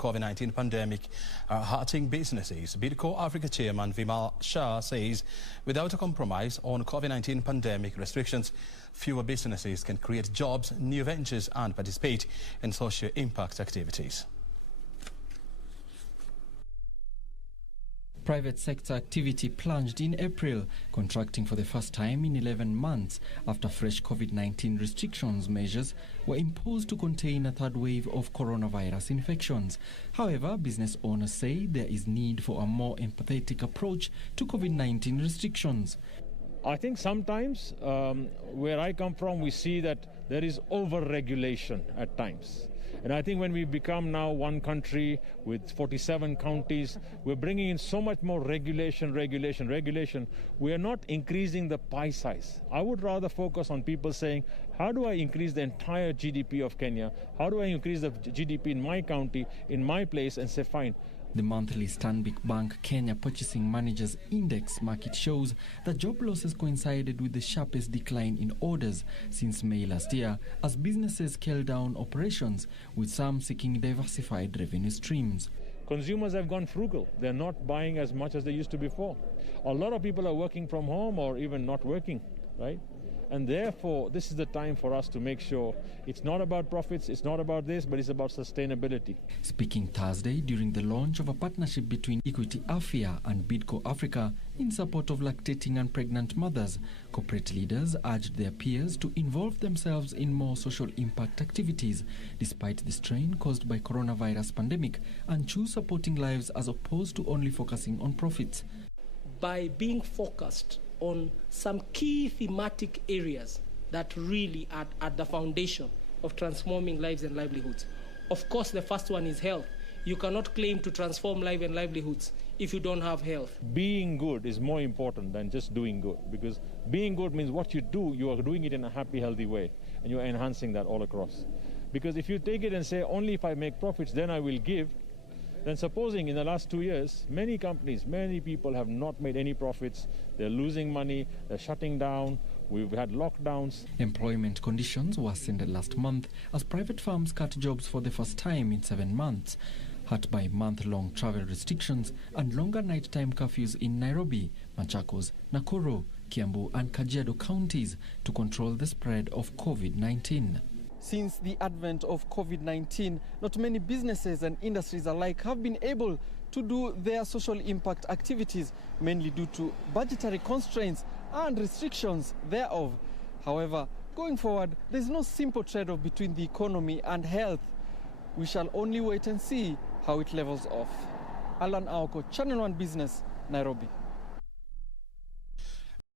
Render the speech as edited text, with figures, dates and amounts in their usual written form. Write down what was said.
COVID-19 pandemic are hurting businesses. Bidco Africa chairman Vimal Shah says without a compromise on COVID-19 pandemic restrictions, fewer businesses can create jobs, new ventures and participate in social impact activities. Private sector activity plunged in April, contracting for the first time in 11 months after fresh COVID-19 restrictions measures were imposed to contain a third wave of coronavirus infections. However, business owners say there is need for a more empathetic approach to COVID-19 restrictions. I think sometimes where I come from, we see that there is over-regulation at times. And I think when we become now one country with 47 counties, we're bringing in so much more regulation. We are not increasing the pie size. I would rather focus on people saying, how do I increase the entire GDP of Kenya? How do I increase the GDP in my county, in my place, and say, fine. The monthly Stanbic Bank Kenya Purchasing Managers Index market shows that job losses coincided with the sharpest decline in orders since May last year as businesses scaled down operations, with some seeking diversified revenue streams. Consumers have gone frugal. They're not buying as much as they used to before. A lot of people are working from home or even not working, right? And therefore, this is the time for us to make sure it's not about profits, it's not about this, but it's about sustainability. Speaking Thursday during the launch of a partnership between Equity Africa and Bidco Africa in support of lactating and pregnant mothers, corporate leaders urged their peers to involve themselves in more social impact activities, despite the strain caused by coronavirus pandemic, and choose supporting lives as opposed to only focusing on profits. By being focused on some key thematic areas that really are at the foundation of transforming lives and livelihoods. Of course, the first one is health. You cannot claim to transform life and livelihoods if you don't have health. Being good is more important than just doing good, because being good means what you do, you are doing it in a happy, healthy way, and you're enhancing that all across. Because if you take it and say, only if I make profits, then I will give, then supposing in the last 2 years, many companies, many people have not made any profits, they're losing money, they're shutting down, we've had lockdowns. Employment conditions worsened last month as private firms cut jobs for the first time in 7 months, hurt by month-long travel restrictions and longer nighttime curfews in Nairobi, Machakos, Nakuru, Kiambu and Kajiado counties to control the spread of COVID-19. Since the advent of COVID-19, not many businesses and industries alike have been able to do their social impact activities, mainly due to budgetary constraints and restrictions thereof. However, going forward, there's no simple trade-off between the economy and health. We shall only wait and see how it levels off. Alan Aoko, Channel 1 Business, Nairobi.